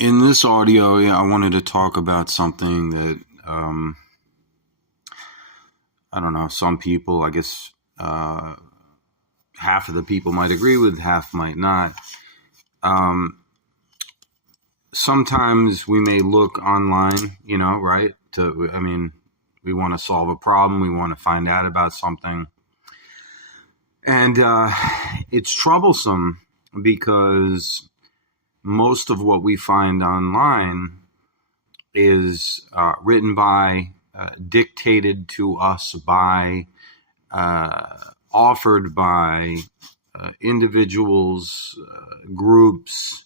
In this audio, I wanted to talk about something that I don't know. Some people, I guess, half of the people might agree with, half might not. Sometimes we may look online, right? We want to solve a problem. We want to find out about something. And it's troublesome because most of what we find online is written by, dictated to us by, offered by individuals, groups,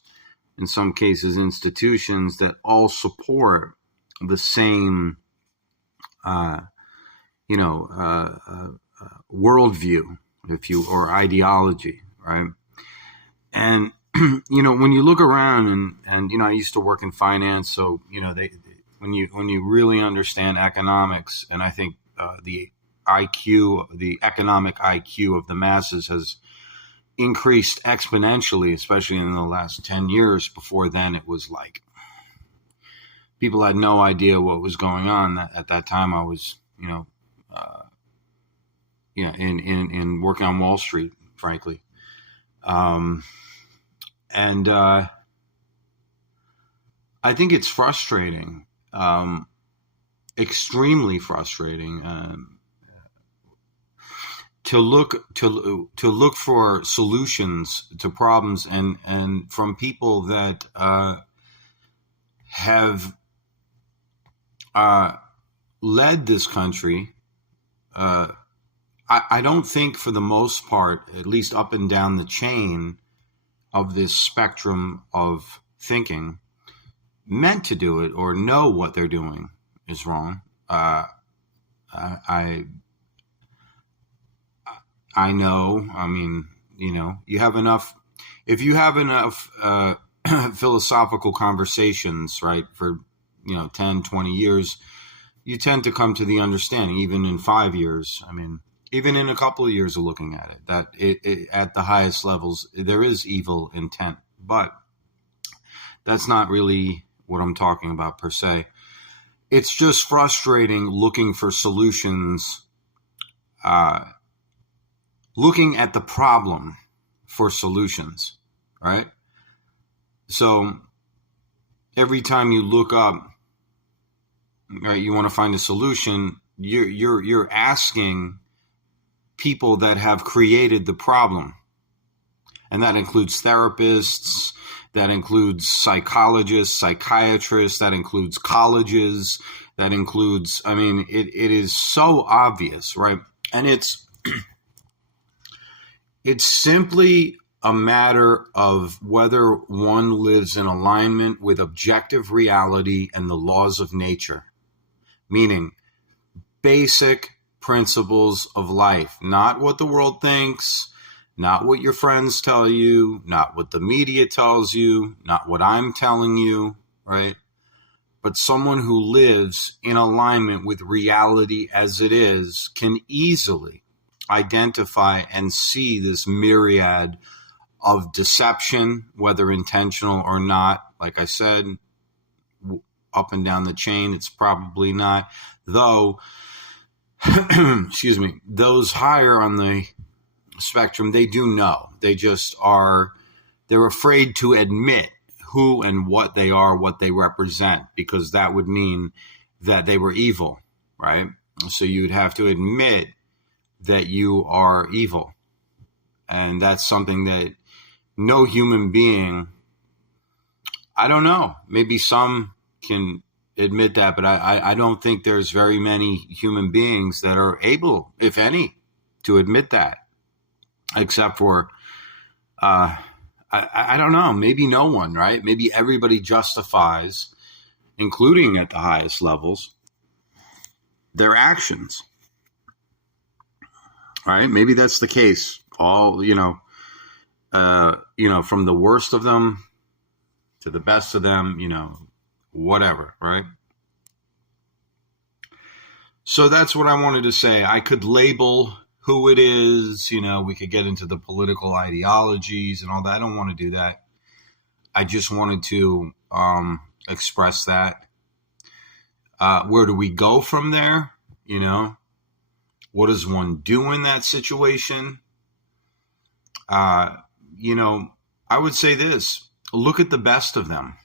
in some cases institutions that all support the same, worldview, or ideology, right? And when you look around and I used to work in finance, so when you really understand economics, and I think the economic IQ of the masses has increased exponentially, especially in the last 10 years. Before then, it was like people had no idea what was going on. At that time, I was in working on Wall Street, frankly. And I think it's frustrating, extremely frustrating, to look for solutions to problems and from people that have led this country. I don't think, for the most part, at least up and down the chain of this spectrum of thinking, meant to do it or know what they're doing is wrong. I know. I mean, you have enough. If you have enough philosophical conversations, right, for 10, 20 years, you tend to come to the understanding, even in 5 years. I mean, even in a couple of years of looking at it, that it at the highest levels, there is evil intent. But that's not really what I'm talking about per se. It's just frustrating looking for solutions, looking at the problem for solutions, right? So every time you look up, right, you want to find a solution, you're asking people that have created the problem. And that includes therapists, that includes psychologists, psychiatrists, that includes colleges, that includes, it is so obvious, right? And it's simply a matter of whether one lives in alignment with objective reality and the laws of nature, meaning basic principles of life, not what the world thinks, not what your friends tell you, not what the media tells you, not what I'm telling you, right? But someone who lives in alignment with reality as it is can easily identify and see this myriad of deception, whether intentional or not. Like I said, up and down the chain, it's probably not. Though, excuse me, those higher on the spectrum, they do know. They just they're afraid to admit who and what they are, what they represent, because that would mean that they were evil, right? So you'd have to admit that you are evil. And that's something that no human being, I don't know, maybe some can admit that, but I don't think there's very many human beings that are able, if any, to admit that, except for, I don't know, maybe no one, right? Maybe everybody justifies, including at the highest levels, their actions, right? Maybe that's the case. All, from the worst of them to the best of them, whatever, right? So that's what I wanted to say. I could label who it is, we could get into the political ideologies and all that. I don't want to do that. I just wanted to express that. Where do we go from there? You know, what does one do in that situation? You know, I would say this: look at the best of them.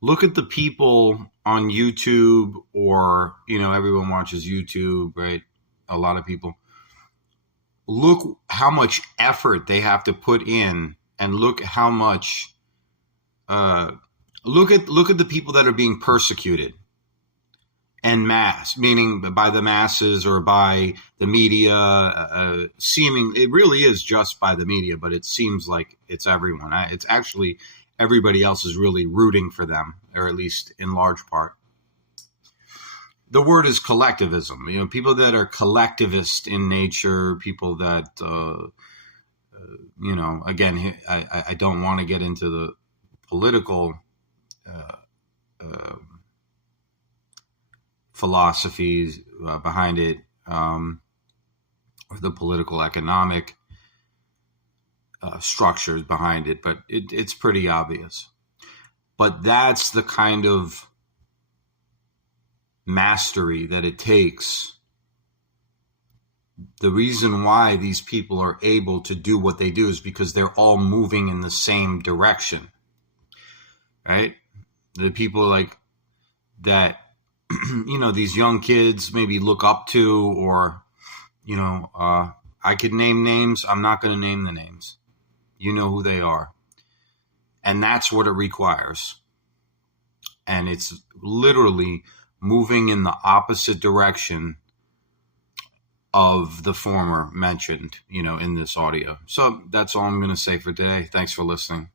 Look at the people on YouTube, or, you know, everyone watches YouTube, right? A lot of people. Look how much effort they have to put in, and look how much, look at the people that are being persecuted en masse, meaning by the masses or by the media, it really is just by the media, but it seems like it's everyone. It's actually everybody else is really rooting for them, or at least in large part. The word is collectivism. You know, people that are collectivist in nature, people that, you know, again, I don't want to get into the political philosophies behind it, or the political economic structures behind it, but it's pretty obvious. But that's the kind of mastery that it takes. The reason why these people are able to do what they do is because they're all moving in the same direction, right? The people like that, you know, these young kids maybe look up to, or, you know, I could name names. I'm not going to name the names. You know who they are. And that's what it requires. And it's literally moving in the opposite direction of the former mentioned, you know, in this audio. So that's all I'm going to say for today. Thanks for listening.